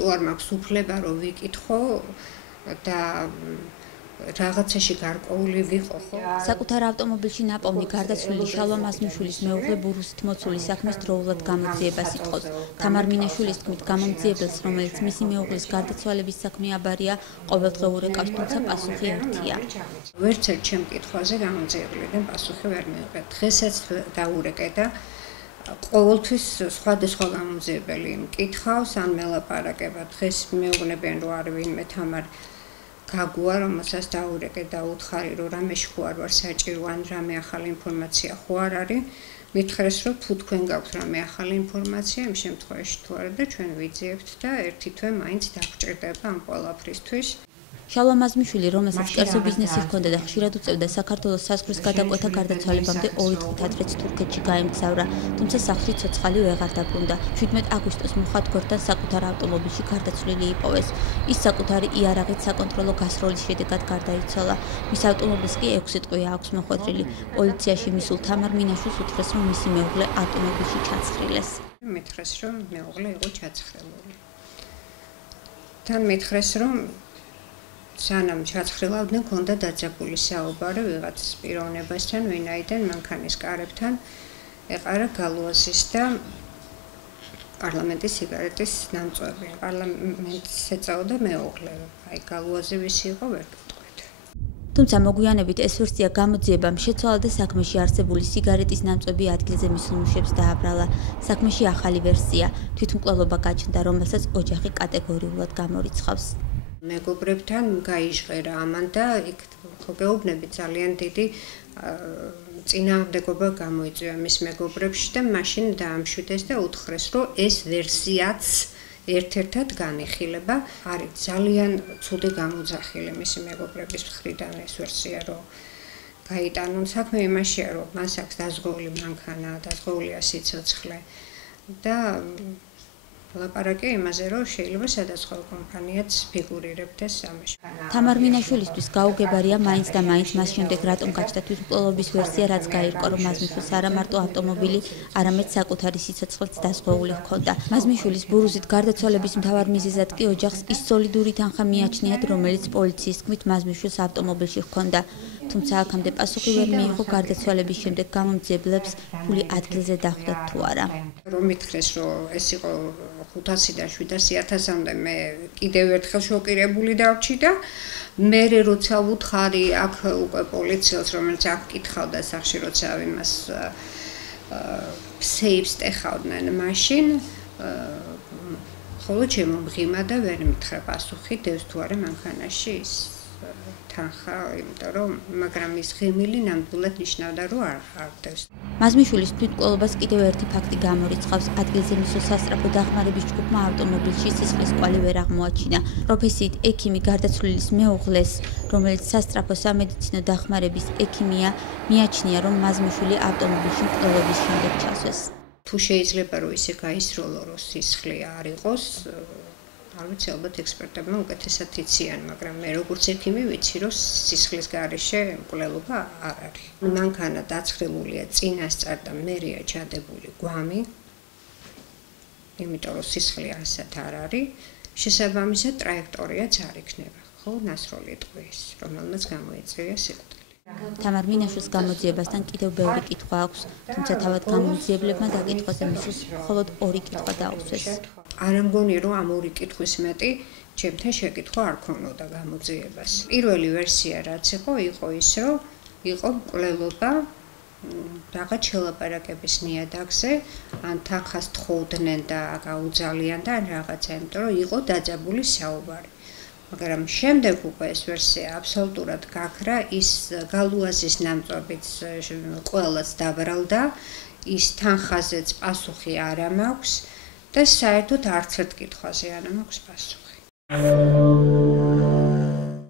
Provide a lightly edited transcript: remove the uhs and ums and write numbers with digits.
თუ არ მაქვს უფლება რომ ვიკითხო და რაღაცაში გარკვეული ვიყო, ხო? საკუთარ ავტომობილში ნაპოვნი გარდაცვლილი შალვა მასმიშვილის მეუღლე ბურუსით მოცული საქმის დროულად გამოძიებას იტყობს. თამარ მინაშვილის თქმით, გამომძიებელს, რომელიც მისი მეუღლის გარდაცვალების საქმე აბარია, ყოველდღიურ ეკავს, თუმცა პასუხი ერთია. ვერც ერთ ჩემ კითხვაზე გამომძიებელიდან პასუხი ვერ მივიღეთ. დღესაც დაურეკე და ყოველთვის სხვადასხვა გამომძიებელი მკითხავს, ან მელაპარაკება. დღეს მეუბნებიან, რომ არ ვინმე თამარ გაგუა, რომელსაც დაურეკე და უთხარი, რომ რამეში ხო არ ვარ საჭირო, ან რამე ახალი ინფორმაცია ხო არ არის. მითხრეს, რომ თუ თქვენ გაქვთ რამე ახალი ინფორმაცია, იმ შემთხვევაში თუ არა და ჩვენ ვიძიებთ და ერთი თვე მაინც დაგჭირდება ამ ყველაფრისთვის. შალვა მასმიშვილი, რომელსაც კერძო ბიზნესი ჰქონდა და ხშირად უწევდა საქართველოს საზღვრის გადაკვეთა გარდაცვალებამდე 2 დღით ადრეც თურქეთში გაემგზავრა, თუმცა სახლში ცოცხალი ვეღარ დაბრუნდა. 17 აგვისტოს მოხატგორთან საკუთარ ავტომობილში გარდაცვლილი იპოვეს. ის საკუთარი იარაღით საკონტროლო გასროლის შედეგად გარდაიცვალა. მის ავტომობილს კი 6 ტყვია აქვს მოხვედრილი. პოლიციაში მისულ თამარ მინაშვილს უთხრეს, რომ მისი მეუღლე ავტომობილში ჩაცხრილეს. მითხრეს, რომ მეუღლე იყო ჩაცხრილული. თან მითხრეს, რომ სანამ ჩაცხრილავდნენ, ქონდა დაძაბული საუბარი ვიღაც პიროვნებასთან, ვინაიდან მანქანის კარებთან ეყარა გალუაზის და პარლამენტის სიგარეტის ნამწვევი. პარლამენტს ეწაოდა მეუღლე. აი გალუაზი ვისი იყო, ვერ გეტყვით. თუმცა მოგვიანებით ეს ვერსია გამოძიებამ შეცვალა და საქმეში არსებული სიგარეტის ნამწვევი ადგილზე მისულ მუშებს დააბრალა. საქმეში ახალი ვერსია, თვითმკვლელობა გაჩნდა, რომელსაც ოჯახი კატეგორიულად გამორიცხავს. მეგობრებთან გაიჟღერა ამან და იქ ხო გეუბნები ძალიან დიდი წინააღმდეგობა გამოიწვია მის მეგობრებში და მაშინ დაამშვიდეს და უთხრეს, რომ ეს ვერსიაც ერთ-ერთად განიხილება. არის ძალიან ცუდი გამოძახილი მისი მეგობრების მხრიდან ეს ვერსია, რომ გაიტანონ. საქმე იმაშია, რომ მას აქვს დაზღვეული მანქანა, დაზღვეულია სიცოცხლე და ლაპარაკი იმაზე, რომ შეიძლება სადაზღვევ კომპანიაც ფიგურირებდეს ამაში. თამარ მინაშვილისთვის გაუგებარია მაინც და მაინც მას შემდეგ რატომ გაჩნდა თვითმკვლელობის ვერსია, რაც გაირკვა, რომ მასმიშვილს არა მარტო ავტომობილი, არამედ საკუთარი სიცოცხლეც დაზღვეული ჰქონდა. მასმიშვილის ბურუსით გარდაცვალების მთავარ მიზეზად კი ოჯახს ის სოლიდური თანხა მიაჩნიათ, რომელიც პოლიციის თქმით მასმიშვილს ავტომობილში ჰქონდა. თუმცა აქამდე პასუხი ვერ მიიღო გარდაცვალების შემდეგ გამომძიებლებს ფული ადგილზე დახვდათ თუ არა. რომ მითხრეს, რომ ეს იყო 500-დან 700.000-მდე მე კიდევ ერთხელ შოკირებული დავჭი და მე როცა ვუთხარი აქ უკვე პოლიციელს, რომელიც აქ კითხავდა სახში, როცა იმას სეიფს ტეხავდნენ მაშინ, ხოლო ჩემო მღიმა და ვერ მითხრა პასუხი, დევს თუ არა მანქანაში ის თანხა, იმიტომ რომ მაგრამ ის ღიმილი ნამდვილად ნიშნავდა, რომ არ დევს. მასმიშვილის თვითმკვლელობას კიდევ ერთი ფაქტი გამორიცხავს. ადგილზე მისულ სასწრაფო დახმარების ჯგუფმა ავტომობილში სისხლის კვალი ვერ აღმოაჩინა. პროფესიით ექიმი გარდაცვლილის მეუღლეს, რომელიც სასწრაფო სამედიცინო დახმარების ექიმია, მიაჩნია, რომ მასმიშვილი ავტომობილში მკვლელობის შემდეგ ჩასვეს. თუ შეიძლება რომ ისე გაისროლო, რომ სისხლი არ იყოს, არ ვიცი, ალბათ ექსპერტებმა უკეთესად იციან, მაგრამ მე როგორც ექიმი ვიცი, რომ სისხლის გარეშე მკვლელობა არ არის. მანქანა დაცხრილულია წინასწარ და მერეა ჩადებული გვამი, იმიტომ რომ სისხლი ასად არ არის, შესაბამისად ტრაექტორიაც არ იქნება, ხო, ნასროლი ტყვის, რომელმაც გამოიწვია სიკვდილი. თამარ მინაშვილის გამოძიებასთან კიდევ ბევრი კითხვა აქვს, თუმცა თავად გამომძიებლებმა დაკითხვაზე მისულ მხოლოდ 2 კითხვა დაუსვეს. არ ამგონია, რომ ამ 2 კითხვის მეტი ჩემთან შეკითხვა არ ქონოდა გამოძიებას. პირველი ვერსია რაც იყო ის, რომ იყო მკვლელობა რაღაც შელაპარაკების ნიადაგზე, ან თანხას თხოვდნენ და გაუძალიან და რაღაცა, იმიტომ რომ იყო დაძაბული საუბარი. მაგრამ შემდეგ უკვე ეს ვერსია აბსოლუტურად გაქრა, ის გალუაზის ნამწვავით ყველას დაბრალდა, ის თანხაზეც პასუხი არ მაქვს და საერთოდ არც ერთ კითხვაზე არ მაქვს პასუხი.